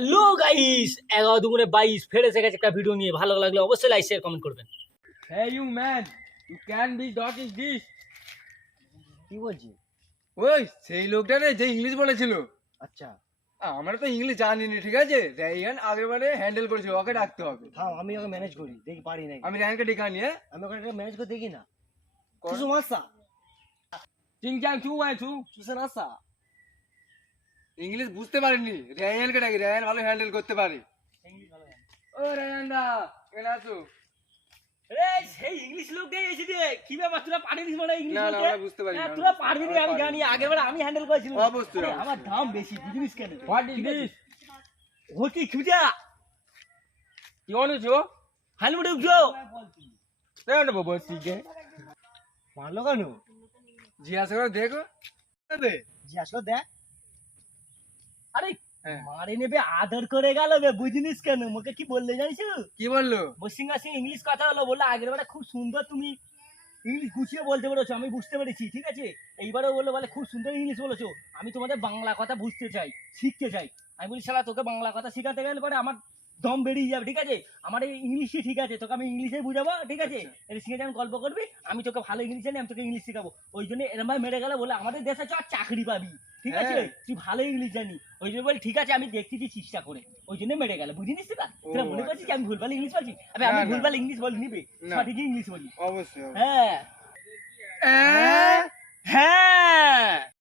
Hello guys, 11 2 22 ফের এসে গেছে একটা ভিডিও নিয়ে। ভালো লাগলে অবশ্যই লাইক শেয়ার কমেন্ট করবেন। Hey you man, you can be dot is this. কি বলছি? ওই সেই লোকটা রে যে ইংলিশ বলেছিল। আচ্ছা আমরা তো ইংলিশ জানি না, ঠিক আছে? রায়ান আগেবারে হ্যান্ডেল করেছিল, ওকে ডাকতে হবে। থাম, আমি ওকে ম্যানেজ করি, দেখি পারি নাকি। আমি রায়ানকে ডেকে আনি। আমি ওকে ম্যানেজ করে দেখি না। কর। কিছু মাসা চিংচাং চু ওয়াই চু। কিছু নাসা ইংলিশ বুঝতে পারেনি, রায়ানকে ডাকি, রায়ান ভালো হ্যান্ডেল করতে পারে। ও রায়ান দা, এখানে আসো। রে সেই ইংলিশ লোকটাই এসে দিয়ে কি ব্যাপার, তোরা পারিস মানে ইংলিশ না, না, বলতে? আমরা বুঝতে পারি না। হ্যাঁ, তোরা পারবি না, আমি জানি। আগেরবার আমি হ্যান্ডেল করেছিলাম। অবশ্যই, আরে, অবশ্যই। আমার দাম বেশি, বুঝিস কেন? What is this? ও কি খুঁজা কি বলেছো? হেলমেট উঠছো? রায়ান বাবা শিখে মারলো কেন? জিজ্ঞাসা করে দেখো। জিজ্ঞাসা করে দেখ। আরে হ্যাঁ। মারে নেবে, আদর করে গেল বে, বুঝিনিস কেন? মুখে কি বললে জানিস? কি বললো? বসিঙ্গা সিং ইংলিশ কথা হলো, বললো আগের বারে খুব সুন্দর তুমি ইংলিশ গুছিয়ে বলতে পেরেছো, আমি বুঝতে পেরেছি, ঠিক আছে? এইবারও বললো বলে খুব সুন্দর ইংলিশ বলেছো, আমি তোমাদের বাংলা কথা বুঝতে চাই, শিখতে চাই। আমি বলি শালা তোকে বাংলা কথা শেখাতে গেলে পরে আমার দম বেরিয়ে যাবে, ঠিক আছে? আমার এই ইংলিশই ঠিক আছে, তোকে আমি ইংলিশে বুঝাবো, ঠিক আছে? এটা শিখে যখন গল্প করবি, আমি তোকে ভালো ইংলিশ জানি, আমি তোকে ইংলিশ শেখাবো। ওই জন্য এরম ভাবে মেরে গেল, বলে আমাদের দেশে চ চাকরি পাবি, ঠিক আছে? হ্যাঁ। তুই ভালো ইংলিশ জানি। ওই জন্য বলি ঠিক আছে, আমি দেখতেছি চেষ্টা করে। ওই জন্য মেরে গেল, বুঝিনিস সেটা? তোরা মনে করছিস যে আমি ভুলভাল ইংলিশ বলছি? আমি না, না। ভুলভাল ইংলিশ বলিনি বে, না। সঠিক ইংলিশ বলি। অবশ্যই। হ্যাঁ হ্যাঁ। হ্যাঁ।